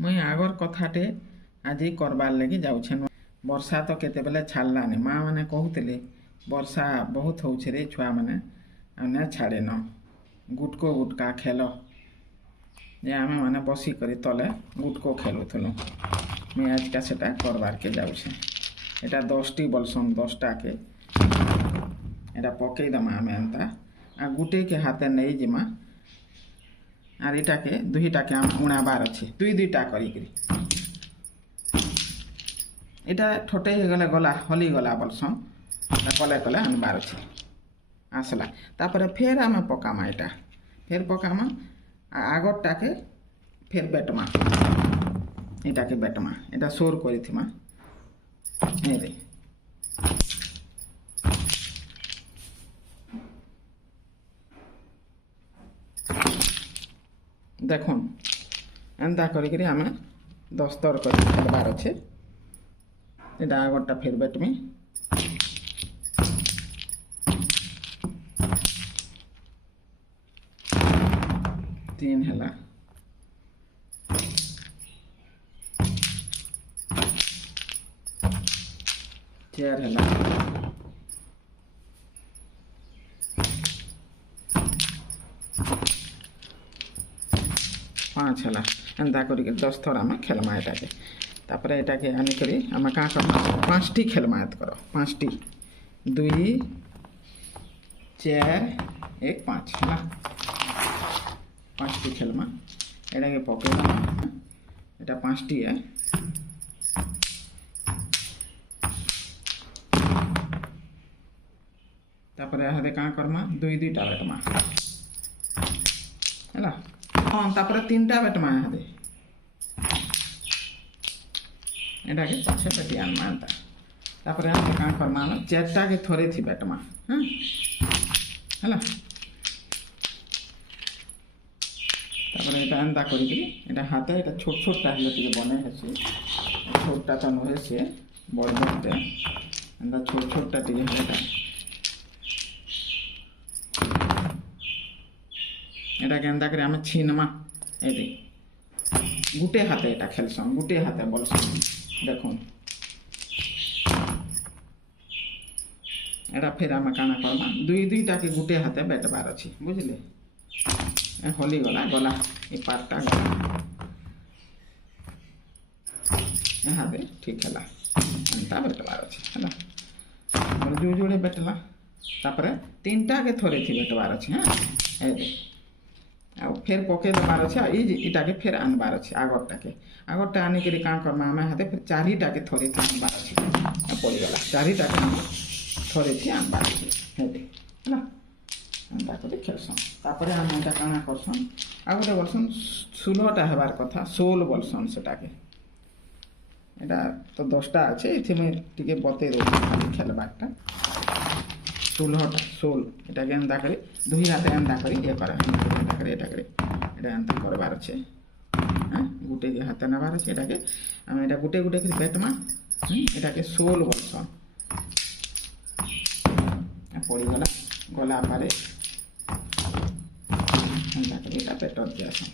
मुई आगर कथाटे आज करबार लगी जाऊे। वर्षा तो केतेबेले छाड़लानी। माँ मैंने कहते वर्षा बहुत हो छुआ मैंने छाड़े न गुटको गुटका खेल जे आम मैंने बसिक तले गुटको खेलुलु। मुई आज का सेटा करबार के जाऊे। एटा 10टी बोलसन 10टा के एटा पकईदमा आम एंता आ गुटे के हाथे नहीं जिमा आर इटा के दुईटा के आम उणाबार अच्छे दुई दुईटा करी इटा ठोटे गले गला हली गला बोलसन कले कले आनबार अच्छे आसला तापर फेर आम पकामा इटा फेर पकामा आगरटा के फेर बेटमा इटा के बेटमा इटा सोर करिथिमा रे देखुन एंता करी आम 10 तर कर खेलबार अच्छे इटा आगरटा फेर बेटमी तीन है 4 है 5 है एंता कर 10 थर आम खेलमा एटा के तापर एटा के आनिक आम क्या करना 5टी खेलमा कर 5टी 2 4 1 5 है 5टी खेलमा एटा के पके एटा 5टी है तापर यहाँ क्या करमा 2 2टा बेटमा है हाँ तापर 3टा बेटमा यहाँ एटा के पछे बेटी आनमा एंता तापर यहाँ क्या करमा 4टा के थोड़े थी बेटमा हाँ है तापर एटा एंता करी एटा हाथे एटा छोट छोटा हेले बने है छोटा तो नुहे से बड़ बड़टे एंता छोट छोटा है एटा केंता करे आम छीनमा ए गुटे हाथे एटा खेलसन गुटे हाथे बोलसन देखुन एटा फिर आम काना करमा 2 2टा के गुटे हाथे बेटबार अच्छी बुझले हली गला गला ये पार्टा यहाँ ठीक है एंता बेटबार अच्छे है जो जोड़े बेटला तापर 3टा के थोड़े थी बेटबार अच्छे हाँ आ फिर पके देवार अच्छे इटा के फिर आनबार अच्छे आगरटा आनिक क्या करमा आम हाथे फिर 4टा के थोड़े थी आनबार अच्छे पड़गला 4टा के थोड़े थी आनबार अच्छे है एंता कर खेलसन तापर आम एटा काना करसन आ गोटे बोलसन 16टा हेबार कथा 16 बोलसन सेटा के एटा तो 10टा अच्छे ये बते दे खेलबारटा 16 एटा के एंता करी 2 हाथे एंता करी ये एटा एंता करबार अच्छे हाँ गुटे के हाथे नेबार अच्छे एटा के आम एटा गुटे गुटे कर बेटमा एटा के 16 बोलसन पड़गला गला पारे एंता करी एटा पेटर दियासन।